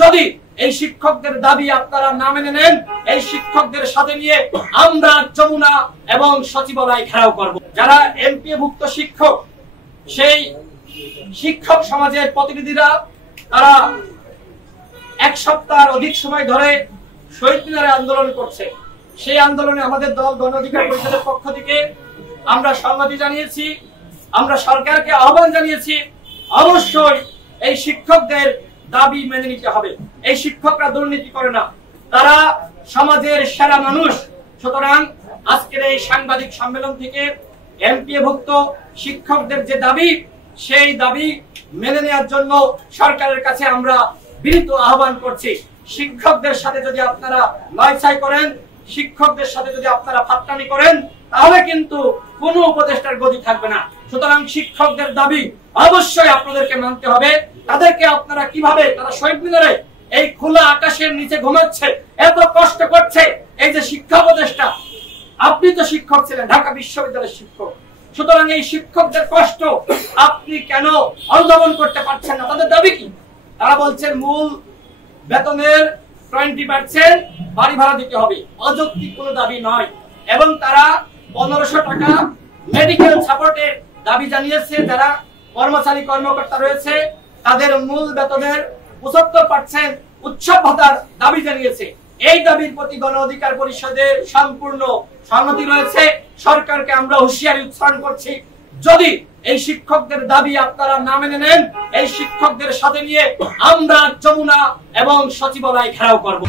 যদি এই শিক্ষকদের দাবি আপনারা না মেনে নেন, এই শিক্ষকদের সাথে নিয়ে আমরা যমুনা এবং সচিবালয় ঘেরাও করব। যারা এমপিওভুক্ত শিক্ষক, সেই শিক্ষক সমাজের প্রতিনিধিরা তারা এক সপ্তাহের অধিক সময় ধরে শহীদ মিনারে আন্দোলন করছে। সেই আন্দোলনে আমাদের দল গণ অধিকার পরিষদের পক্ষ থেকে আমরা সংহতি জানিয়েছি, আমরা সরকারকে আহ্বান জানিয়েছি, অবশ্যই এই শিক্ষকদের দাবি মেনে নিতে হবে। এই শিক্ষকরা দুর্নীতি করে না, তারা সমাজের সেরা মানুষ। সুতরাং আজকের এই সাংবাদিক সম্মেলন থেকে এমপিওভুক্ত শিক্ষকদের যে দাবি, সেই দাবি মেনে নেওয়ার জন্য সরকারের কাছে আমরা বিনীত আহ্বান করছি। শিক্ষকদের সাথে যদি আপনারা নয়ছাই করেন, শিক্ষকদের সাথে যদি আপনারা ফাট্টামি করেন, তাহলে কিন্তু কোনো উপদেষ্টার গতি থাকবে না। সুতরাং শিক্ষকদের দাবি অবশ্যই আপনাদেরকে মানতে হবে। তাদেরকে আপনারা কিভাবে, তারা শহীদ মিনারে এই খোলা আকাশের নিচে ঘুমাচ্ছে, এত কষ্ট করছে, এই যে শিক্ষা উপদেষ্টা, আপনি তো শিক্ষক ছিলেন, ঢাকা বিশ্ববিদ্যালয়ের শিক্ষক। সুতরাং এই শিক্ষকদের কষ্ট আপনি কেন অনুধাবন করতে পারছেন না? তাদের দাবি কি? তারা বলছেন মূল বেতনের 20% বাড়ি ভাড়া দিতে হবে। অযৌক্তিক কোনো দাবি নয়। এবং তারা 1500 টাকা মেডিকেল সাপোর্টের দাবি জানিয়েছে। যারা কর্মচারী কর্মকর্তা রয়েছে তাদের মূল বেতনের 75% উৎসব ভাতার দাবি জানিয়েছে। এই দাবির প্রতি গণ অধিকার পরিষদের সম্পূর্ণ সম্মতি রয়েছে। সরকারকে আমরা হুঁশিয়ারি উচ্চারণ করছি, যদি এই শিক্ষকদের দাবি আপনারা না মেনে নেন, এই শিক্ষকদের সাথে নিয়ে আমরা যমুনা এবং সচিবালয় ঘেরাও করব।